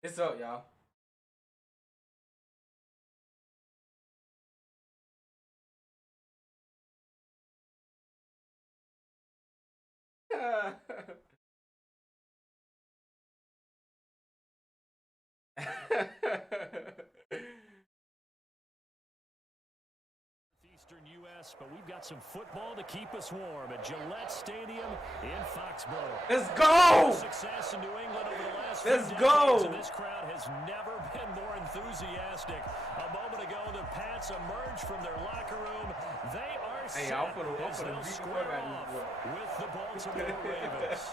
It's up, y'all. Eastern U.S., but we've got some football to keep us warm at Gillette Stadium in Foxborough. Let's go! Success in New England over the last Let's few go! decades, and this crowd has never been more enthusiastic. A moment ago, the Pats emerged from their locker room. They are set as they'll square off with the Baltimore Ravens.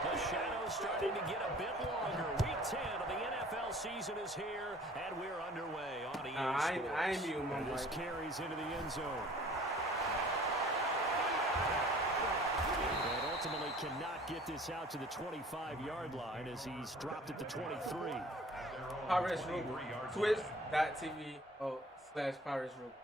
The shadows starting to get a bit longer. Week 10 of the NFL season is here, and we're underway on EA Sports. I ain't you, man. This carries into the end zone. And ultimately cannot get this out to the 25-yard line as he's dropped at the 23. Pirates Ruble. Twitch.tv/Pirates Ruble.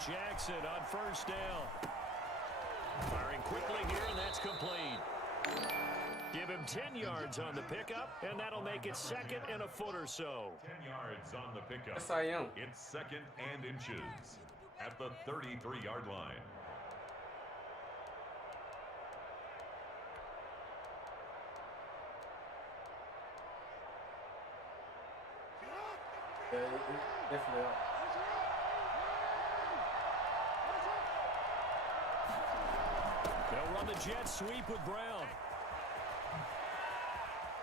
Jackson on first down. Firing quickly here, and that's complete. Give him 10 yards on the pickup, and that'll make it second and a foot or so. 10 yards on the pickup. Yes, I am. It's second and inches at the 33-yard line. Yeah, definitely up. They'll run the jet sweep with Brown.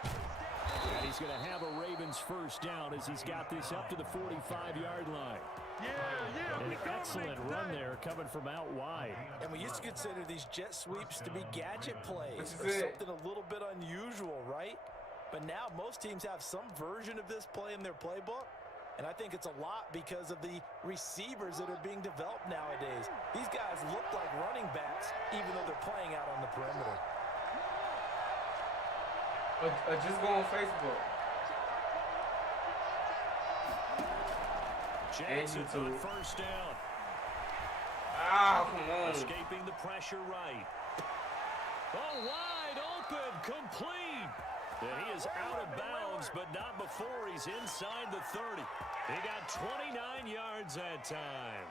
And he's going to have a Ravens first down as he's got this up to the 45-yard line. An excellent run there coming from out wide. And we used to consider these jet sweeps to be gadget plays, or something a little bit unusual, right? But now most teams have some version of this play in their playbook. And I think it's a lot because of the receivers that are being developed nowadays. These guys look like running backs, even though they're playing out on the perimeter. Just go on Facebook. Jackson on first down. Ah, come on. Escaping the pressure right. Oh, wide open, complete. And he is out of bounds, but not before he's inside the 30. He got 29 yards that time.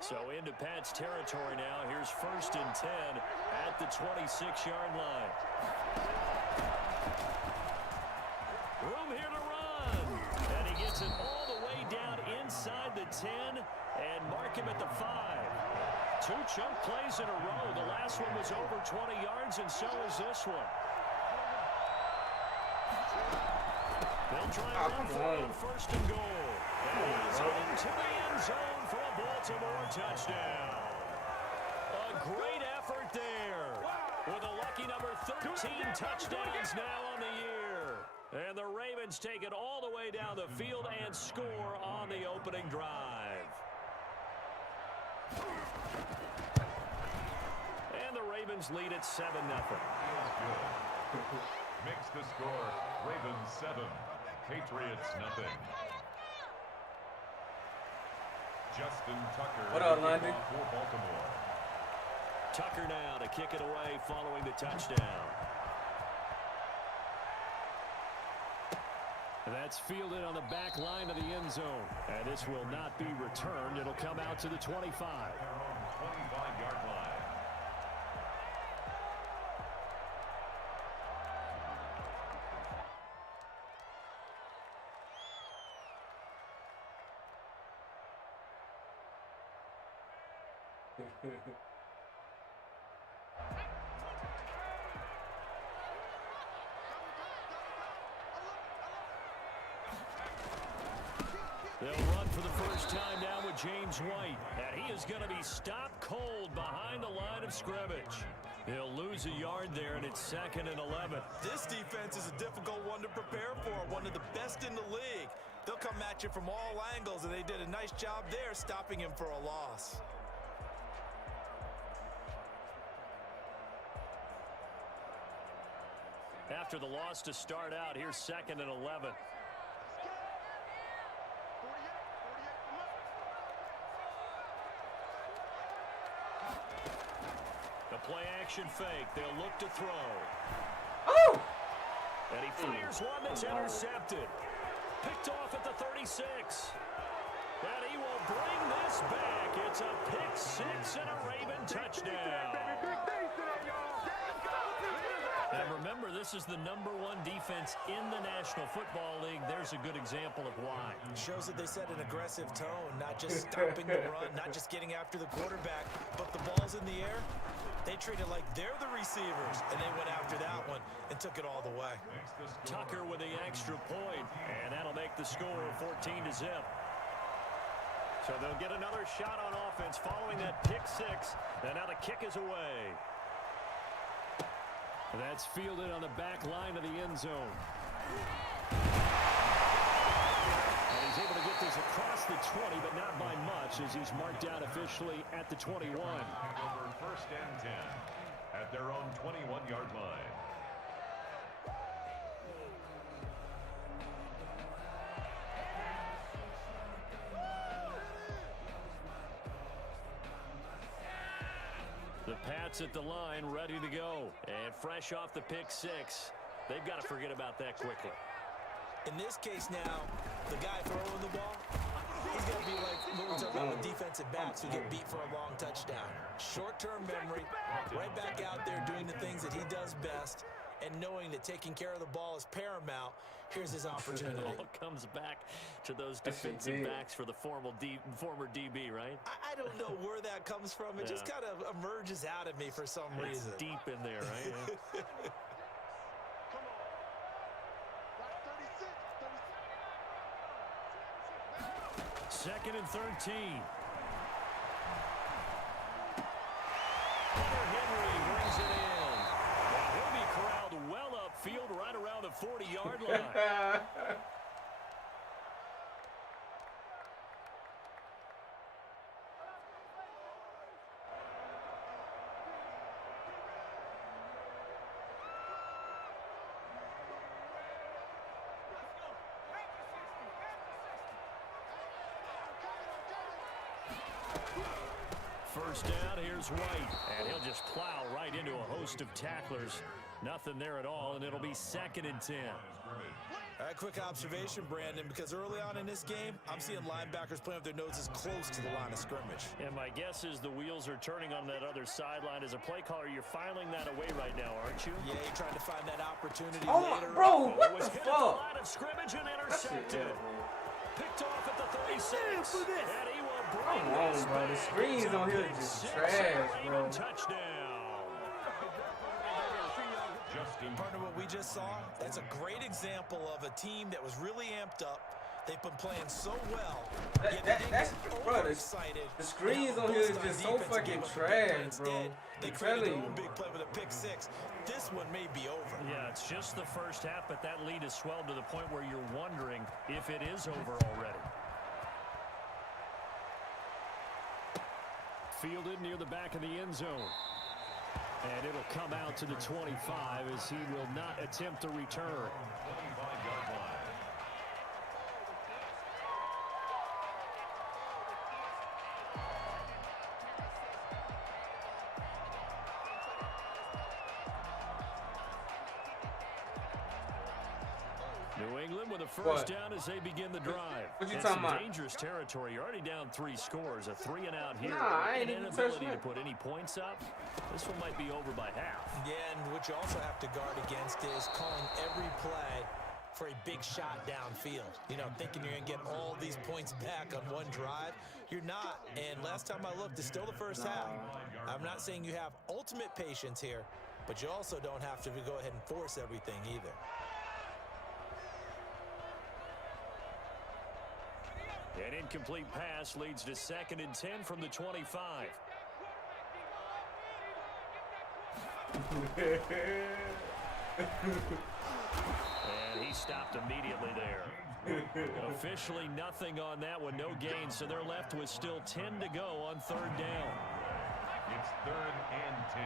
So into Pat's territory now. Here's first and 10 at the 26-yard line. Room here to run. And he gets it all the way down inside the 10 and mark him at the 5. 2 chunk plays in a row. The last one was over 20 yards, and so is this one. They'll try and run for it on first and goal. And he's into the end zone for a Baltimore touchdown. A great effort there. With a lucky number 13 touchdowns now on the year. And the Ravens take it all the way down the field and score on the opening drive. And the Ravens lead at 7-0. Makes the score Ravens 7, Patriots nothing. Justin Tucker What up, Lundy? for Baltimore. Tucker now to kick it away following the touchdown. That's fielded on the back line of the end zone. And this will not be returned. It'll come out to the 25. Their own 25-yard line. They'll run for the first time now with James White. And he is going to be stopped cold behind the line of scrimmage. He'll lose a yard there, and it's 2nd and 11. This defense is a difficult one to prepare for, one of the best in the league. They'll come at you from all angles, and they did a nice job there stopping him for a loss. After the loss to start out, here's 2nd and 11. The play-action fake. They'll look to throw. Oh! And he fires one that's intercepted. Picked off at the 36. And he will bring this back. It's a pick six and a Raven touchdown. And remember, this is the #1 defense in the National Football League. There's a good example of why. Shows that they set an aggressive tone, not just stopping the run, not just getting after the quarterback, but the ball's in the air. They treat it like they're the receivers, and they went after that one and took it all the way. Tucker with the extra point, and that'll make the score 14-0. So they'll get another shot on offense following that pick six, and now the kick is away. That's fielded on the back line of the end zone. And he's able to get this across the 20, but not by much, as he's marked out officially at the 21. Over 1st and 10 at their own 21-yard line. The Pats at the line, ready to go. And fresh off the pick six. They've got to forget about that quickly. In this case now, the guy throwing the ball, he's going to be like what we're talking about with defensive backs who get beat for a long touchdown. Short-term memory, right back out there doing the things that he does best, and knowing that taking care of the ball is paramount. Here's his opportunity. It all comes back to those defensive backs for the former DB, right? I don't know where that comes from. It just kind of emerges out of me for some reason. It's deep in there, right? Yeah. 2nd and 13. Henry brings it in. And he'll be corralled well upfield right around the 40-yard line. First down, here's White, and he'll just plow right into a host of tacklers. Nothing there at all, and it'll be 2nd and 10. A quick observation, Brandon, because early on in this game, I'm seeing linebackers playing with their noses close to the line of scrimmage. And my guess is the wheels are turning on that other sideline. As a play caller, you're filing that away right now, aren't you? Yeah, you're trying to find that opportunity later. Bro, what the Hit at the fuck? line of scrimmage and intercepted. Picked off at the 36. And he will bring Come on, this bro. The back. screens It's a on here pick are just six trash, and a Raven bro. touchdown. Partner, what we just saw, that's a great example of a team that was really amped up. They've been playing so well. That's bro. The screens on here is just so fucking trash, bro. They created their own big play with a pick six. This one may be over. Yeah, it's just the first half, but that lead has swelled to the point where you're wondering if it is over already. Fielded near the back of the end zone. And it'll come out to the 25 as he will not attempt to return. 25-yard line. New England with a first down as they begin the drive. What you It's talking some about? dangerous territory. You're already down 3 scores. A 3-and-out here. Nah, I ain't An even inability touched to that. put any points up. This one might be over by half. Yeah, and what you also have to guard against is calling every play for a big shot downfield. You know, thinking you're going to get all these points back on one drive. You're not. And last time I looked, it's still the first half. I'm not saying you have ultimate patience here, but you also don't have to go ahead and force everything either. An incomplete pass leads to 2nd and 10 from the 25. And he stopped immediately there. Officially nothing on that one, no gain, so they're left with still 10 to go on third down. It's 3rd and 10.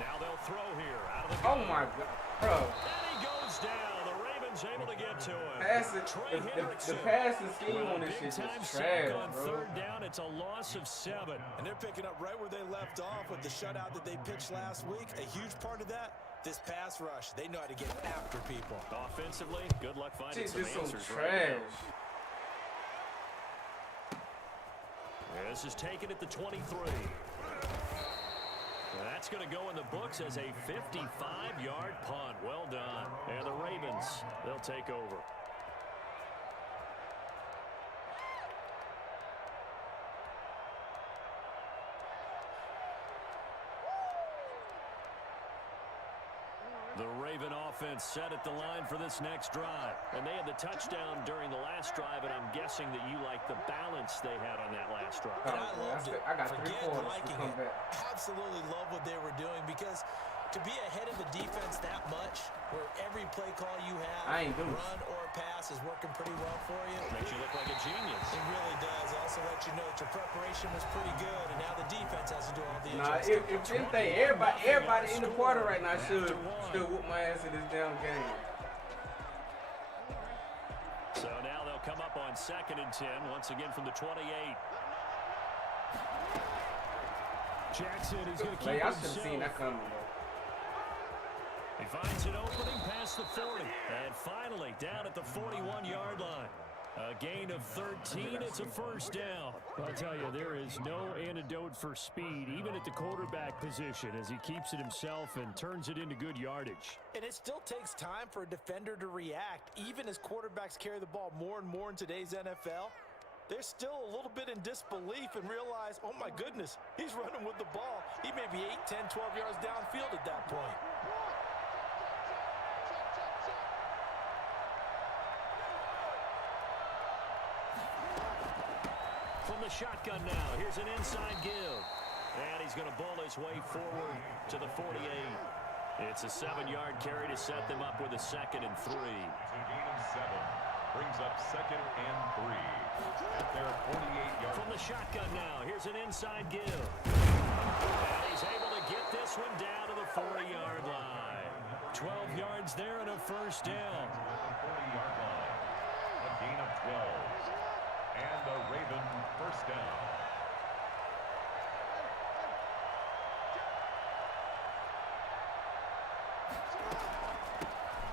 Now they'll throw here out of the Oh my God, bro. And he goes down. The Ravens able to get to him. The passing scheme on this shit is trash, on bro. third down, it's a loss of 7. And they're picking up right where they left off with the shutout that they pitched last week. A huge part of that, this pass rush. They know how to get after people. Offensively, good luck finding Shit some just so answers trash. right now. This is taken at the 23. That's going to go in the books as a 55-yard punt. Well done. And the Ravens, they'll take over. The Raven offense set at the line for this next drive. And they had the touchdown during the last drive, and I'm guessing that you like the balance they had on that last drive. Oh, And I loved it. I got 3 Forget quarters to liking come it. back. Absolutely love what they were doing, because to be ahead of the defense that much, where every play call you have, I ain't doing it. run or pass, is working pretty well for you. Makes you look like a genius. It really does. Also let you know that your preparation was pretty good, and now the defense has to do all the Nah, adjusting. if anything, everybody in the quarter right now should whoop my ass in this damn game. So now they'll come up on 2nd and 10, once again from the 28. Jackson, he's going to keep Like, I himself. should have seen that coming, though. He finds an opening past the 40. And finally, down at the 41-yard line. A gain of 13. It's a first down. I'll tell you, there is no antidote for speed, even at the quarterback position, as he keeps it himself and turns it into good yardage. And it still takes time for a defender to react. Even as quarterbacks carry the ball more and more in today's NFL, they're still a little bit in disbelief and realize, oh my goodness, he's running with the ball. He may be 8, 10, 12 yards downfield at that point. From the shotgun now, here's an inside give. And he's going to bull his way forward to the 48. It's a 7-yard carry to set them up with a 2nd and 3. It's a gain of 7. Brings up 2nd and 3. At their 48-yard. From the shotgun now, here's an inside give. And he's able to get this one down to the 40-yard line. 12 yards there and a first down. At the 40-yard line. A gain of 12. And a Raven first down.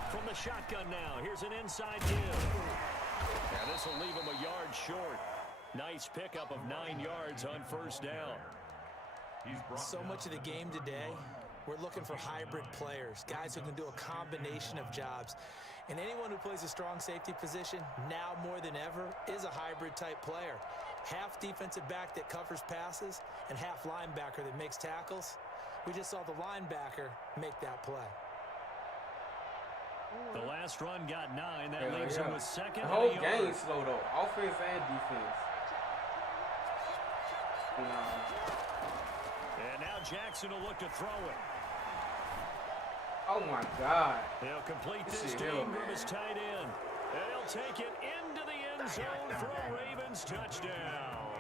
From the shotgun now, here's an inside give. And this will leave him a yard short. Nice pickup of 9 yards on first down. So much of the game today, we're looking for hybrid players, guys who can do a combination of jobs. And anyone who plays a strong safety position, now more than ever, is a hybrid type player. Half defensive back that covers passes and half linebacker that makes tackles. We just saw the linebacker make that play. The last run got 9. That Hell leaves yeah. him with 2nd The whole and a yard. game slow, though. Offense and defense. And now Jackson will look to throw it. Oh, my God. He'll complete This this shit to ill, Ingram, man. his tight end. And he'll take it into the end zone for a Ravens touchdown.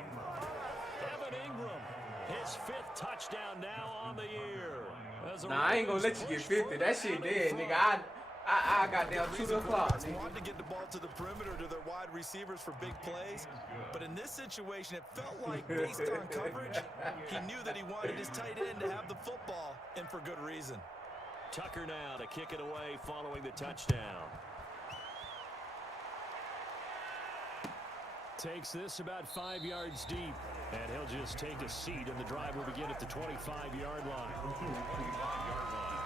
Evan Ingram, his 5th touchdown now on the year. As the Nah, I ain't gonna let Ravens you get push 50. That shit further dead, down the nigga. I got down 2 Reason o'clock, quarterbacks nigga. wanted to get the ball to the perimeter to their wide receivers for big plays. But in this situation, it felt like based on coverage, he knew that he wanted his tight end to have the football, and for good reason. Tucker now to kick it away following the touchdown. Takes this about 5 yards deep, and he'll just take a seat, and the drive will begin at the 25-yard line. 25-yard line.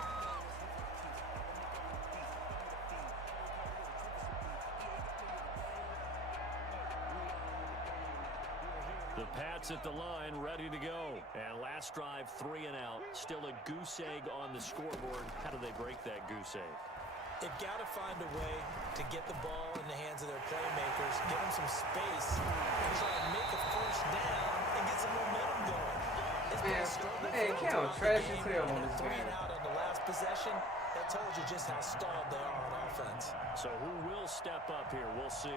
The Pats at the line, ready to go. And last drive, 3 and out. Still a goose egg on the scoreboard. How do they break that goose egg? They've got to find a way to get the ball in the hands of their playmakers, get them some space, and try and make a first down and get some momentum going. It's been a struggle Count trash as hell on this game. Out on the last possession, that told you just how stalled they are on offense. So who will step up here? We'll see.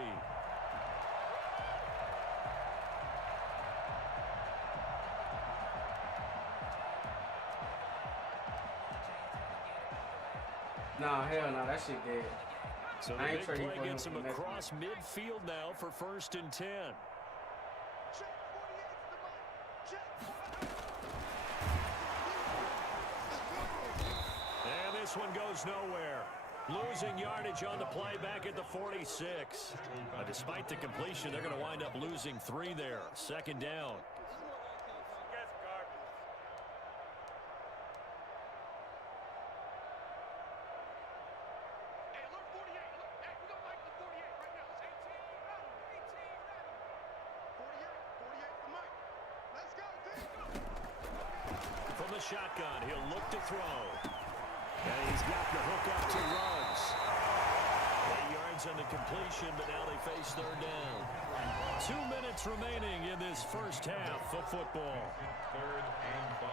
Nah, hell no, that shit dead. So the big play gets him across midfield now for 1st and 10. And this one goes nowhere. Losing yardage on the play back at the 46. Despite the completion, they're going to wind up losing 3 there. 2nd down. From the shotgun, he'll look to throw. And he's got the hook up to Ruggs. 8 yards on the completion, but now they face 3rd down. 2 minutes remaining in this first half of football. 3rd and 5.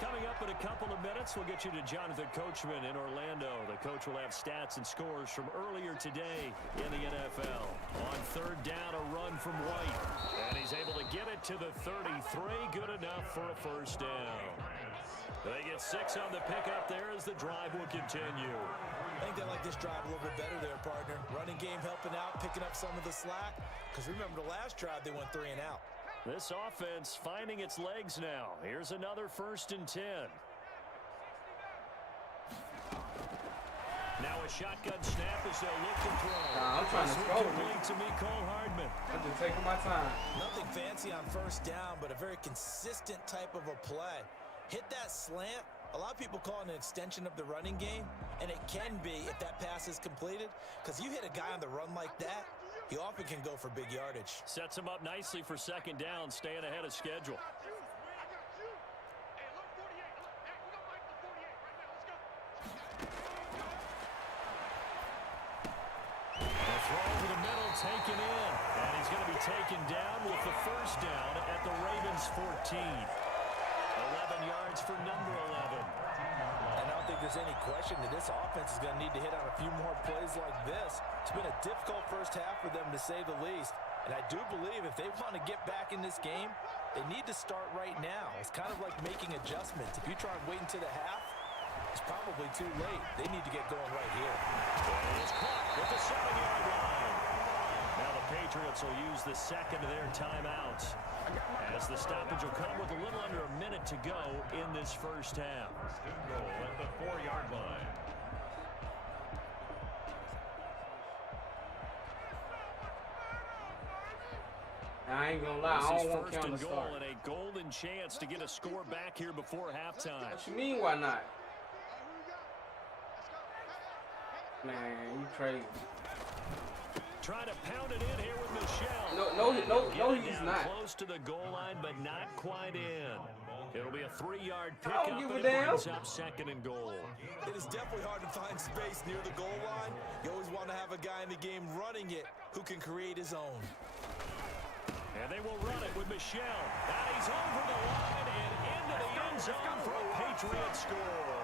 Coming up in a couple of minutes, we'll get you to Jonathan Coachman in Orlando. The coach will have stats and scores from earlier today in the NFL. On 3rd down, a run from White. And he's able to get it to the 33. Good enough for a first down. They get 6 on the pickup there as the drive will continue. I think they like this drive a little bit better there, partner. Running game helping out, picking up some of the slack. Because remember, the last drive, they went 3 and out. This offense finding its legs now. Here's another 1st and 10. Now a shotgun snap as they'll look to throw. I'm trying to score. To Mecole Hardman. I'm just taking my time. Nothing fancy on 1st down, but a very consistent type of a play. Hit that slant. A lot of people call it an extension of the running game, and it can be if that pass is completed, because you hit a guy on the run like that, he often can go for big yardage. Sets him up nicely for 2nd down, staying ahead of schedule. The throw over the middle taken in, and he's going to be taken down with the 1st down at the Ravens 14. 11 yards for number 11. And I don't think there's any question that this offense is going to need to hit on a few more plays like this. It's been a difficult first half for them, to say the least. And I do believe if they want to get back in this game, they need to start right now. It's kind of like making adjustments. If you try and wait until the half, it's probably too late. They need to get going right here. And it's caught with the 7-yard line. Now the Patriots will use the 2nd of their timeouts, as the stoppage will come with a little under a minute to go in this first half. Goal at the 4-yard line. I ain't gonna lie, I don't want 1st Count and to goal start. and a golden chance to get a score back here before halftime. What you mean, why not? Man, you crazy. Trying to pound it in here with Michel. No, he's not. Close to the goal line, but not quite in. It'll be a 3-yard I pickup, don't give a and it damn. brings up 2nd and goal. It is definitely hard to find space near the goal line. You always want to have a guy in the game running it who can create his own. And they will run it with Michel. And he's over the line and into the end zone for a Patriot score.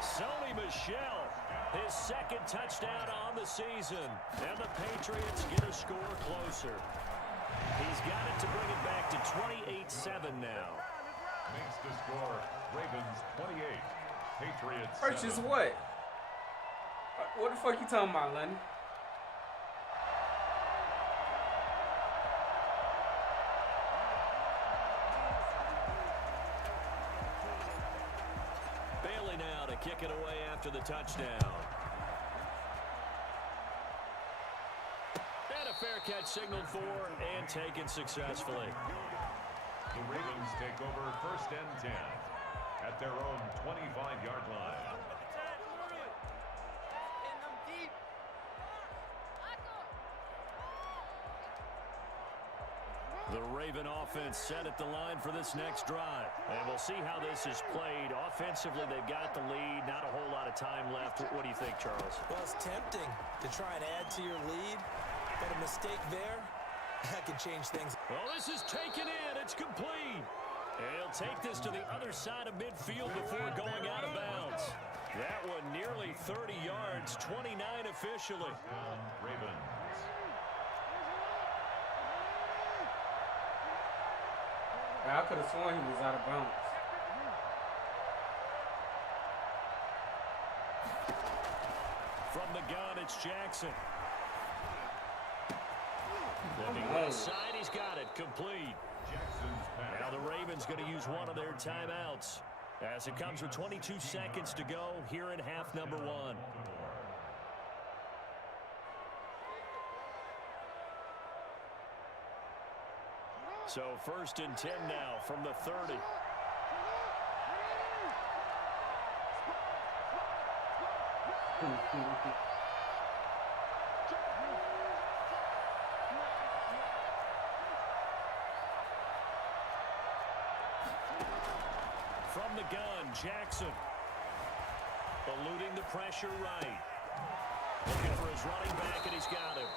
Sony Michel, his 2nd touchdown on the season. And the Patriots get a score closer. He's got it to bring it back to 28-7 now. Makes the score Ravens 28, Patriots 7. Purchase what? What the fuck you talking about, Lenny? Bailey now to kick it away after the touchdown. And a fair catch signaled for and taken successfully. The Ravens take over 1st and 10 at their own 25-yard line. The Raven offense set at the line for this next drive. And we'll see how this is played. Offensively, they've got the lead. Not a whole lot of time left. What do you think, Charles? Well, it's tempting to try and add to your lead, but a mistake there, that can change things. Well, this is taken in. It's complete. And he'll take this to the other side of midfield before going out of bounds. That one nearly 30 yards, 29 officially. Ravens. I could have sworn he was out of bounds. From the gun, it's Jackson. Looking outside, he's got it. Complete. Now the Ravens going to use one of their timeouts as it comes with 22 seconds to go here in half number 1. So 1st and 10 now from the 30. From the gun, Jackson. Eluding the pressure right. Looking for his running back, and he's got him.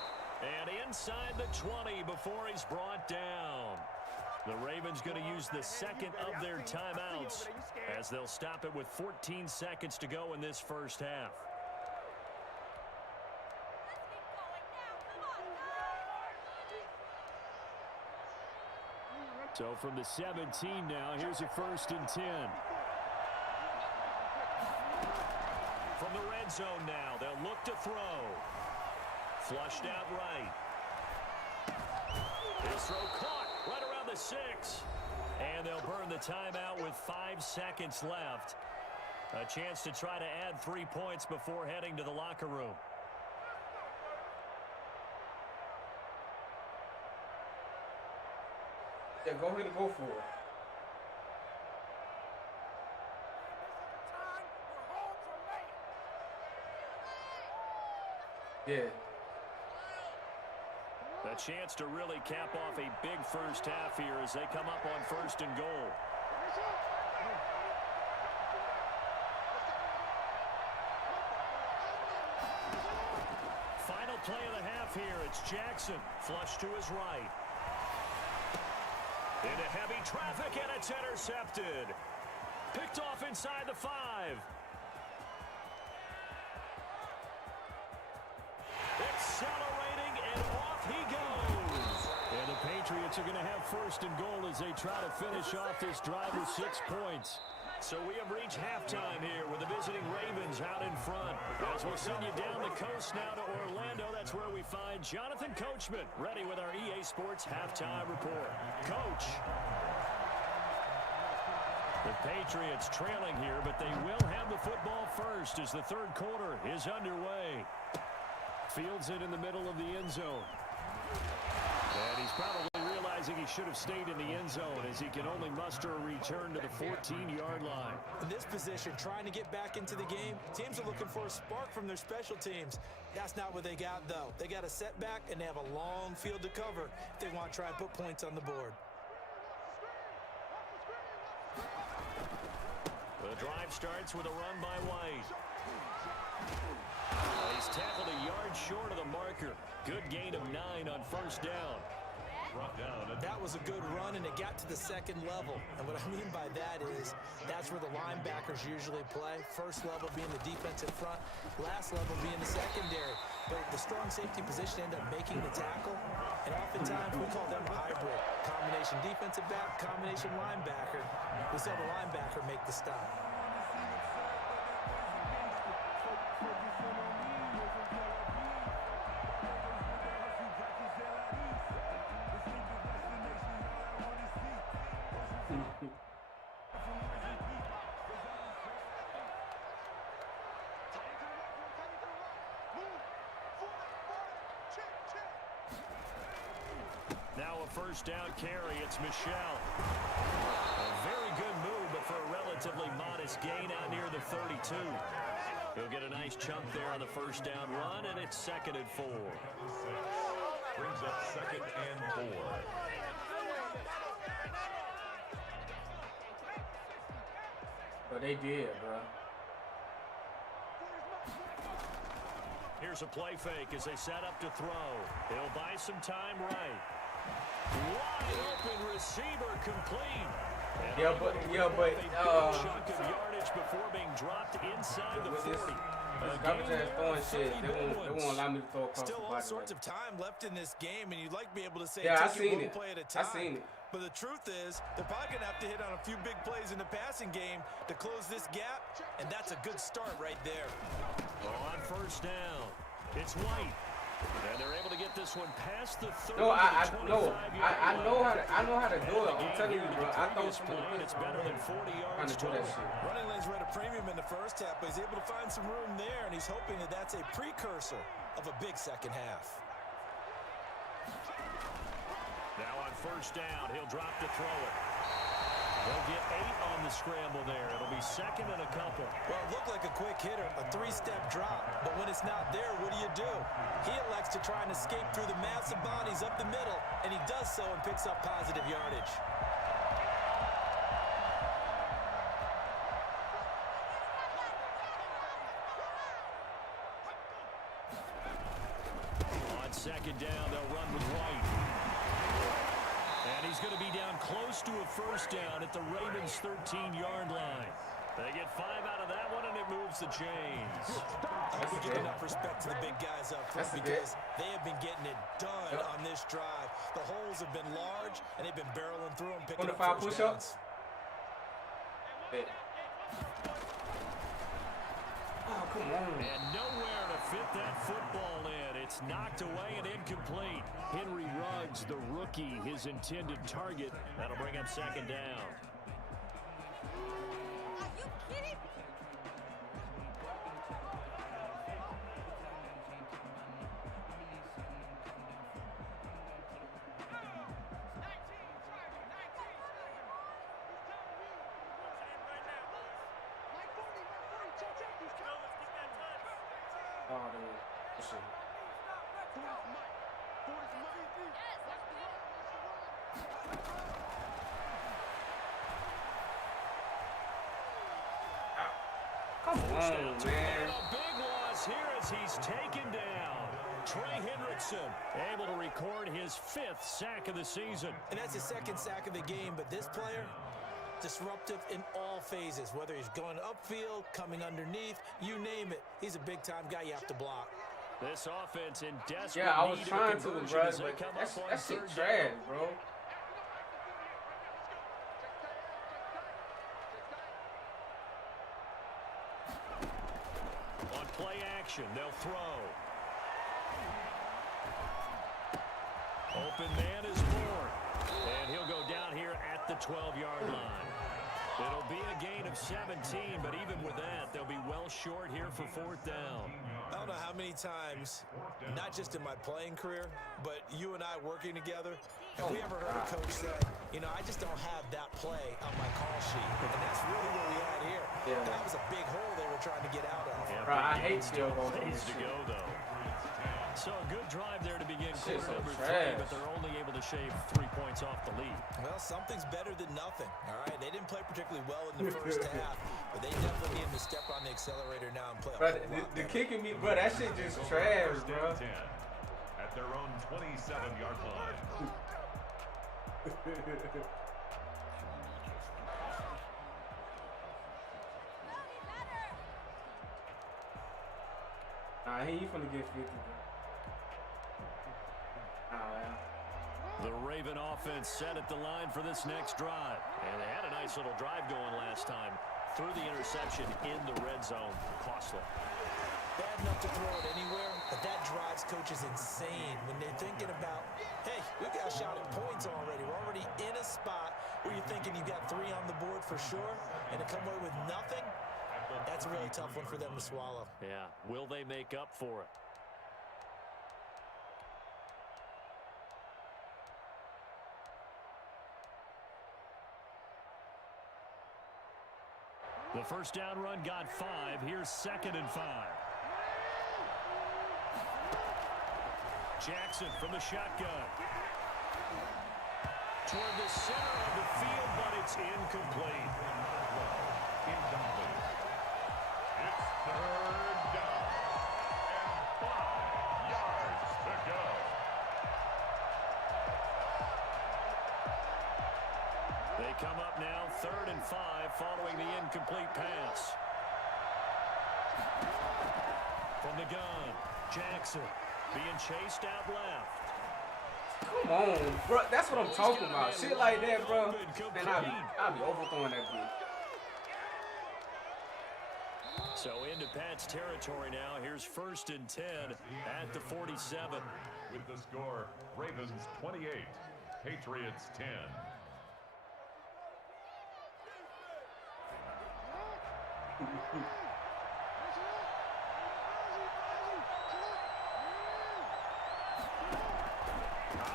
And inside the 20 before he's brought down. The Ravens going to use the second of their timeouts as they'll stop it with 14 seconds to go in this first half. So from the 17 now, here's a 1st and 10. From the red zone now, they'll look to throw. Flushed out right. His throw caught right around the 6. And they'll burn the timeout with 5 seconds left. A chance to try to add 3 points before heading to the locker room. Yeah, go ahead and go for it. Yeah. A chance to really cap off a big first half here as they come up on 1st and goal. Final play of the half here. It's Jackson. Flush to his right. Into heavy traffic, and it's intercepted. Picked off inside the 5. Accelerating, and off he goes. And the Patriots are going to have 1st and goal as they try to finish off this drive with 6 points. So we have reached halftime here with the visiting Ravens out in front. As we'll send you down the coast now to Orlando, that's where we find Jonathan Coachman ready with our EA Sports Halftime Report. Coach. The Patriots trailing here, but they will have the football first as the 3rd quarter is underway. Fields it in the middle of the end zone. And he's probably realizing he should have stayed in the end zone as he can only muster a return to the 14-yard line. In this position, trying to get back into the game, teams are looking for a spark from their special teams. That's not what they got, though. They got a setback, and they have a long field to cover if they want to try and put points on the board. The drive starts with a run by White. He's tackled a yard short of the marker. Good gain of 9 on 1st down. That was a good run, and it got to the 2nd level. And what I mean by that is that's where the linebackers usually play. 1st level being the defensive front, last level being the secondary. But the strong safety position ended up making the tackle, and oftentimes we call them a hybrid. Combination defensive back, combination linebacker. We saw the linebacker make the stop. Now a 1st down carry. It's Michel. A very good move, but for a relatively modest gain out near the 32. He'll get a nice chunk there on the 1st down run, and it's 2nd and 4. Brings up 2nd and 4. they did, bro. Here's a play fake as they set up to throw. He'll buy some time right. Wide open receiver complete. And Yeah, but a chunk of yardage before being dropped inside the 40. This garbage ass throwing shit, they won't allow me to throw across Still the all body. sorts of time left in this game, and you'd like to be able to say, Yeah, I take it seen one it. play at a I time. seen it. But the truth is, they're probably going to have to hit on a few big plays in the passing game to close this gap, and that's a good start right there. On first down, it's White. And they're able to get this one past the 30. No, I know how to do it. I'm telling you, bro. I thought someone it's better than 40 trying yards to do that total. shit. Running lanes were at a premium in the first half, but he's able to find some room there, and he's hoping that that's a precursor of a big second half. Now on first down, he'll drop to throw it. They'll get 8 on the scramble there. It'll be second and a couple. Well, it looked like a quick hitter, a 3-step drop, but when it's not there, what do? He elects to try and escape through the massive bodies up the middle, and he does so and picks up positive yardage. On second down, they'll run with White. And he's going to be down close to a first down at the Ravens' 13-yard line. They get 5 out of that one, and it moves the chains. I hope we give enough respect to the big guys up front because they have been getting it done on this drive. The holes have been large, and they've been barreling through them, picking up first downs. Oh, come on. And nowhere to fit that football in. It's knocked away and incomplete. Henry Ruggs, the rookie, his intended target. That'll bring up second down. Are you kidding? Oh, shit. Come on, man. A big loss here as he's taken down. Trey Hendrickson able to record his 5th sack of the season. And that's his 2nd sack of the game, but this player, disruptive in all phases, whether he's going upfield, coming underneath, you name it. He's a big-time guy you have to block. This offense in desperate Yeah, I was need trying of to, conversion bro, as they but come that up on shit third trash, down. bro. On play action, they'll throw. Open man is Moore. And he'll go down here at the 12-yard line. It'll be a gain of 17, but even with that, they'll be well short here for 4th down. I don't know how many times, not just in my playing career, but you and I working together, have we ever heard a coach say, you know, I just don't have that play on my call sheet. And that's really what we had here. Yeah. That was a big hole they were trying to get out of. Yeah, Bro, I big hate gain field goals on ways this to shit. go, though. So a good drive there to begin Shit's quarter so number 3, trash. but they're only able to shave 3 points off the lead. Well, something's better than nothing, all right? They didn't play particularly well in the first half, but they definitely need to step on the accelerator now and play a Bro, whole lot the better. kicking me, bro, that shit just trash, First bro. and 10 at their own 27-yard line. Nah, he ain't finna get 50, bro. Nah, man. The Raven offense set at the line for this next drive. And they had a nice little drive going last time. Threw the interception in the red zone. Costly. Bad enough to throw it anywhere, but that drives coaches insane when they're thinking about, hey, we got a shot at points already. We're already in a spot where you're thinking you got 3 on the board for sure, and to come away with nothing, that's a really tough one for them to swallow. Yeah. Will they make up for it? The first down run got 5. Here's 2nd and 5. Jackson from the shotgun. Toward the center of the field, but it's incomplete. incomplete. It's third down and 5 yards to go. They come up now 3rd and 5 following the incomplete pass. From the gun, Jackson being chased out left. Come on, bro. That's what I'm talking about. Shit like that, bro. Man, I'll be overthrowing that bitch. So into Pat's territory now. Here's 1st and 10 at the 47. With the score, Ravens 28, Patriots 10.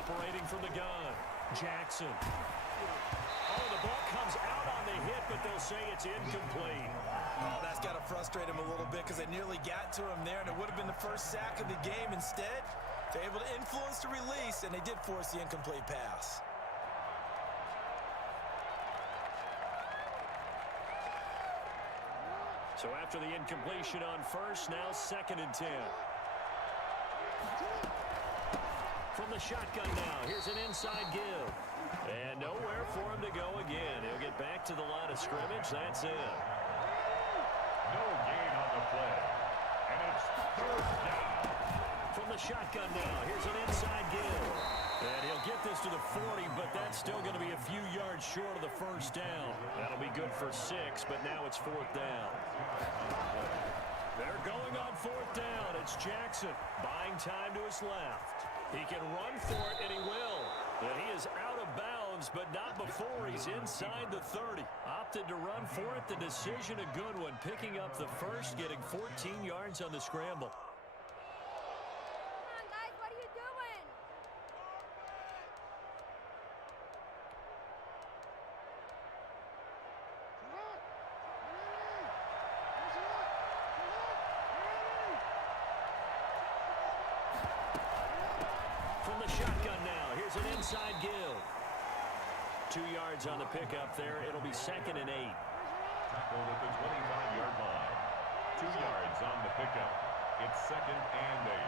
Operating from the gun, Jackson. Oh, the ball comes out on the hit, but they'll say it's incomplete. Oh, that's got to frustrate him a little bit because they nearly got to him there, and it would have been the first sack of the game. Instead, they're able to influence the release, and they did force the incomplete pass. So after the incompletion on first, now 2nd and 10. From the shotgun now, here's an inside give. And nowhere for him to go again. He'll get back to the line of scrimmage. That's it. No gain on the play. And it's third down. From the shotgun now, here's an inside give. And he'll get this to the 40, but that's still going to be a few yards short of the first down. That'll be good for 6, but now it's 4th down. They're going on 4th down. It's Jackson buying time to his left. He can run for it, and he will. And he is out of bounds, but not before he's inside the 30. Opted to run for it. The decision a good one. Picking up the first, getting 14 yards on the scramble. Shotgun now. Here's an inside give. 2 yards on the pickup there. It'll be 2nd and 8. Tackled at the 25-yard line. 2 yards on the pickup. It's 2nd and 8.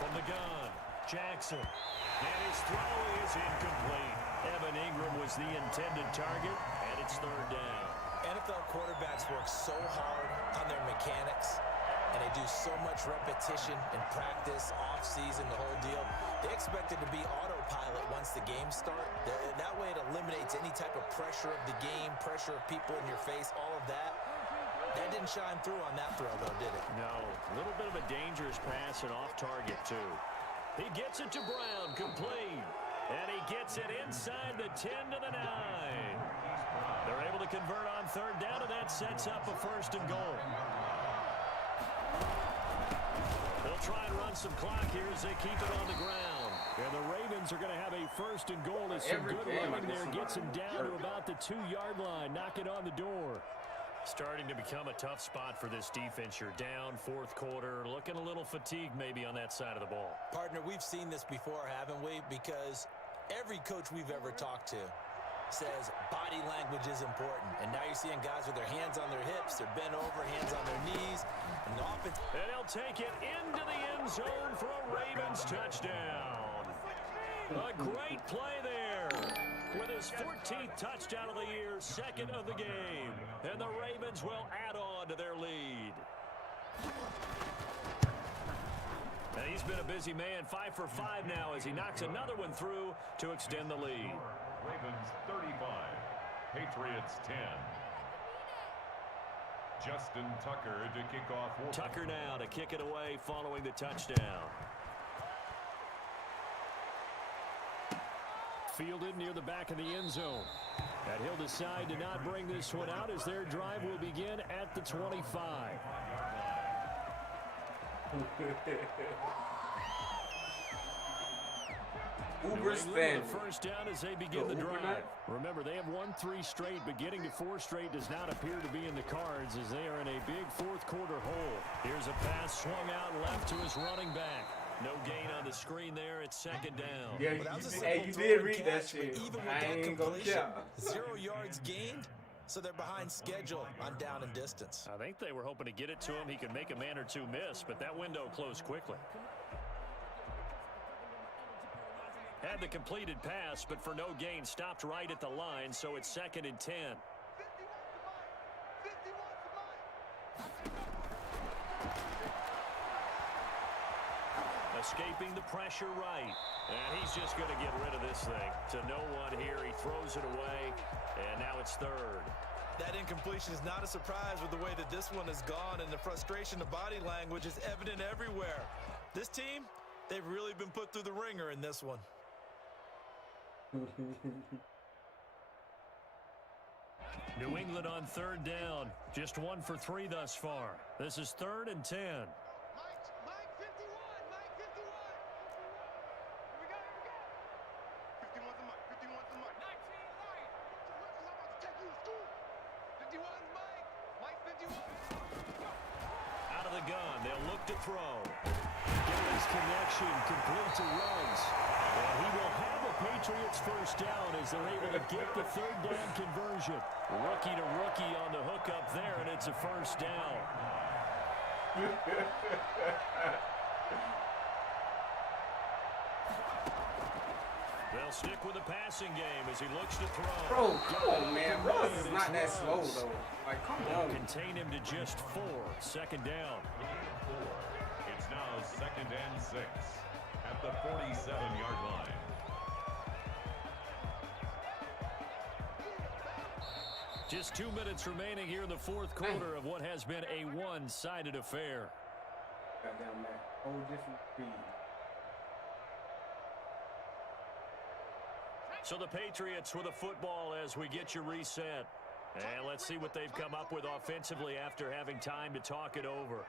From the gun, Jackson. And his throw is incomplete. Evan Ingram was the intended target, and it's 3rd down. NFL quarterbacks work so hard on their mechanics, and they do so much repetition in practice, off-season, the whole deal. They expect it to be autopilot once the games start. That way it eliminates any type of pressure of the game, pressure of people in your face, all of that. That didn't shine through on that throw, though, did it? No. A little bit of a dangerous pass and off target, too. He gets it to Brown, complete. And he gets it inside the 10 to the 9. They're able to convert on 3rd down, and that sets up a 1st and goal. They'll try and run some clock here as they keep it on the ground. And the Ravens are going to have a 1st and goal as some good running there gets him down to about the 2-yard line. Knock it on the door. Starting to become a tough spot for this defense. You're down 4th quarter, looking a little fatigued maybe on that side of the ball. Partner, we've seen this before, haven't we? Because every coach we've ever talked to says body language is important. And now you're seeing guys with their hands on their hips, they're bent over, hands on their knees. And the offense... And he'll take it into the end zone for a Ravens touchdown. A great play there. With his 14th touchdown of the year, 2nd of the game. And the Ravens will add on to their lead. Now he's been a busy man, 5 for 5 now as he knocks another one through to extend the lead. Ravens 35, Patriots 10. Justin Tucker to kick off. Tucker now to kick it away following the touchdown. Fielded near the back of the end zone. And he'll decide to not bring this one out as their drive will begin at the 25. Uber spin. First down as they begin the drive. Remember, they have won 3 straight, but getting to 4 straight does not appear to be in the cards as they are in a big 4th quarter hole. Here's a pass swung out left to his running back. No gain on the screen there. It's second down. Yeah, Well, you did read that shit. Even with I that ain't gonna completion, care. 0 yards gained, so they're behind schedule on down and distance. I think they were hoping to get it to him. He could make a man or two miss, but that window closed quickly. Had the completed pass, but for no gain, stopped right at the line, so it's second and 10. Escaping the pressure right. And he's just going to get rid of this thing. To no one here. He throws it away, and now it's third. That incompletion is not a surprise with the way that this one has gone, and the frustration of body language is evident everywhere. This team, they've really been put through the ringer in this one. New England on third down. Just 1 for 3 thus far. This is 3rd and 10. Mike 51, Mike 51. Here we go. 51's the Mike, 51's the Mike. 19 Mike. I'm about to take you to school. 51's Mike, Mike 51. Out of the gun, they'll look to throw. Get his connection, complete to Ruggs. And he will have a Patriots first down as they're able to get the third down conversion. Rookie to rookie on the hook up there, and it's a first down. They'll stick with the passing game as he looks to throw. Bro, come on, man. Bro, this is not that slow, though. Like, come on. Contain him to just 4. Second down. It's now 2nd and 6 at the 47-yard line. Just 2 minutes remaining here in the fourth quarter of what has been a one-sided affair. Goddamn, man. Whole different speed. So the Patriots with a football as we get you reset. And let's see what they've come up with offensively after having time to talk it over.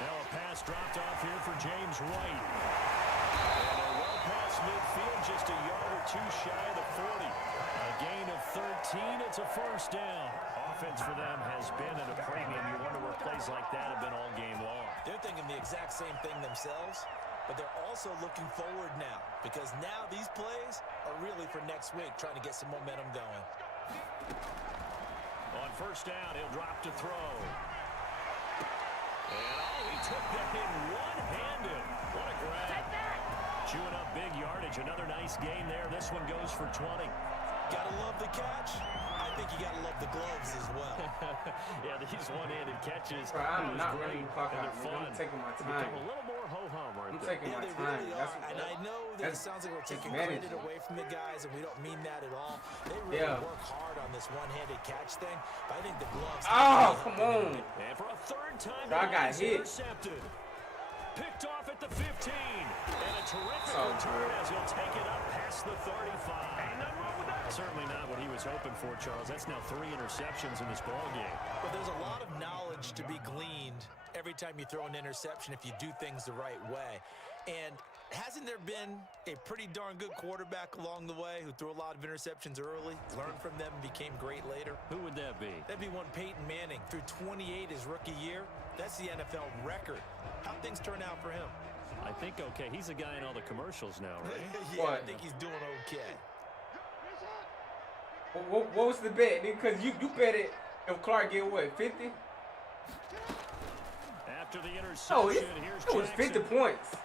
Now a pass dropped off here for James White. And they're well past midfield, just a yard or two shy of the 40. A gain of 13, it's a first down. Offense for them has been at a premium. You wonder where plays like that have been all game long. They're thinking the exact same thing themselves, but they're also looking forward now, because now these plays are really for next week, trying to get some momentum going. On first down, he'll drop to throw. And he took that in one-handed. What a grab. Chewing up big yardage. Another nice gain there. This one goes for 20. Gotta love the catch. I think you gotta love the gloves as well. Yeah, these one-handed catches. Bro, I'm not great, running the clock and out, they're man. fun. I'm taking my They time. become a little more ho-hum right I'm there. taking Yeah, my they time. really That's are. And I know that it sounds like we're taking credit away from the guys, and we don't mean that at all. They really work hard on this one-handed catch thing, but I think the gloves... Oh, come on. And for a third time, I got hit. Intercepted. Picked off at the 15. And a terrific return as he'll take it up past the 35. Ain't nothing wrong with that. Certainly not what he was hoping for, Charles. That's now 3 interceptions in this ball game. But there's a lot of knowledge to be gleaned every time you throw an interception if you do things the right way. And hasn't there been a pretty darn good quarterback along the way who threw a lot of interceptions early, learned from them, and became great later? Who would that be? That'd be one Peyton Manning. Threw 28 his rookie year. That's the NFL record. How'd things turn out for him? I think okay. He's a guy in all the commercials now, right? Yeah, I think he's doing okay. What was the bet? Because you bet it if Clark get what, 50? After the interception, here's it was 50 points.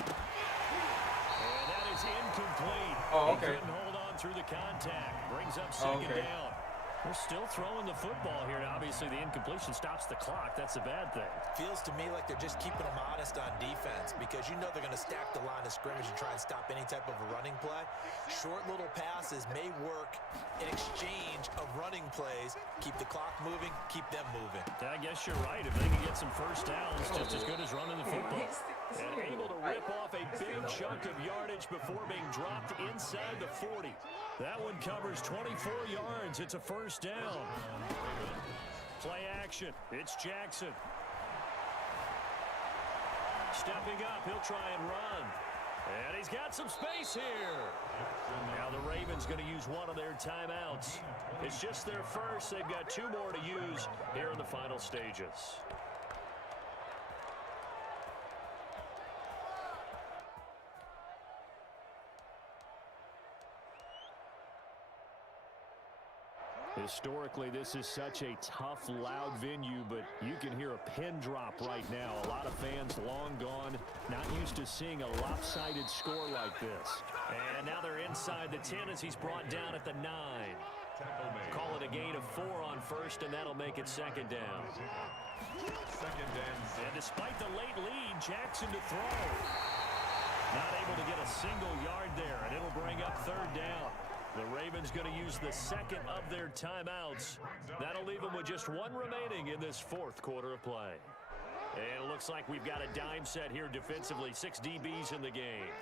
And that is incomplete. Oh, okay. He couldn't hold on through the contact. Brings up second down. They're still throwing the football here. Now, obviously, the incompletion stops the clock. That's a bad thing. Feels to me like they're just keeping them honest on defense, because you know they're going to stack the line of scrimmage and try and stop any type of a running play. Short little passes may work in exchange of running plays. Keep the clock moving, keep them moving. I guess you're right. If they can get some first downs, just as good as running the football. And able to rip off a big chunk of yardage before being dropped inside the 40. That one covers 24 yards. It's a first down. Play action. It's Jackson. Stepping up, he'll try and run. And he's got some space here. Now the Ravens going to use one of their timeouts. It's just their first. They've got 2 more to use here in the final stages. Historically, this is such a tough, loud venue, but you can hear a pin drop right now. A lot of fans long gone, not used to seeing a lopsided score like this. And now they're inside the 10 as he's brought down at the 9. Call it a gain of 4 on first, and that'll make it second down. And despite the late lead, Jackson to throw. Not able to get a single yard there, and it'll bring up third down. The Ravens going to use the second of their timeouts. That'll leave them with just 1 remaining in this 4th quarter of play. And it looks like we've got a dime set here defensively. 6 DBs in the game.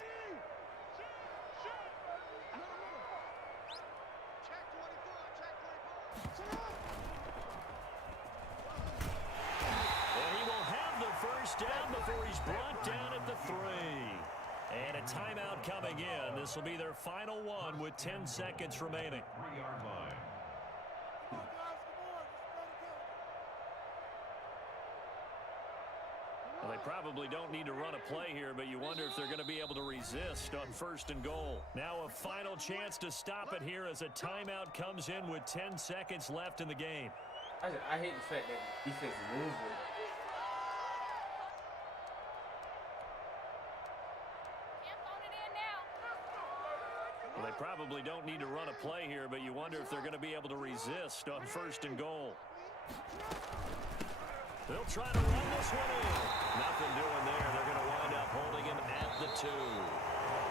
And he will have the first down before he's brought down at the 3. And a timeout coming in. This will be their final one with 10 seconds remaining. 3-yard line. Well, they probably don't need to run a play here, but you wonder if they're going to be able to resist on 1st and goal. Now a final chance to stop it here as a timeout comes in with 10 seconds left in the game. I hate the fact that defense moves with it. Well, they probably don't need to run a play here, but you wonder if they're going to be able to resist on 1st and goal. They'll try to run this one in. Nothing doing there. They're going to wind up holding him at the 2.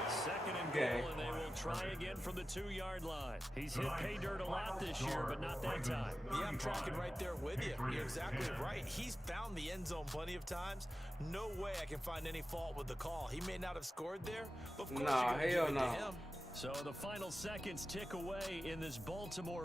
2nd and goal, and they will try again from the 2-yard line. He's hit pay dirt a lot this year, but not that time. Yeah, I'm tracking right there with you. You're exactly right. He's found the end zone plenty of times. No way I can find any fault with the call. He may not have scored there, but of course you got to give it to him. So the final seconds tick away in this Baltimore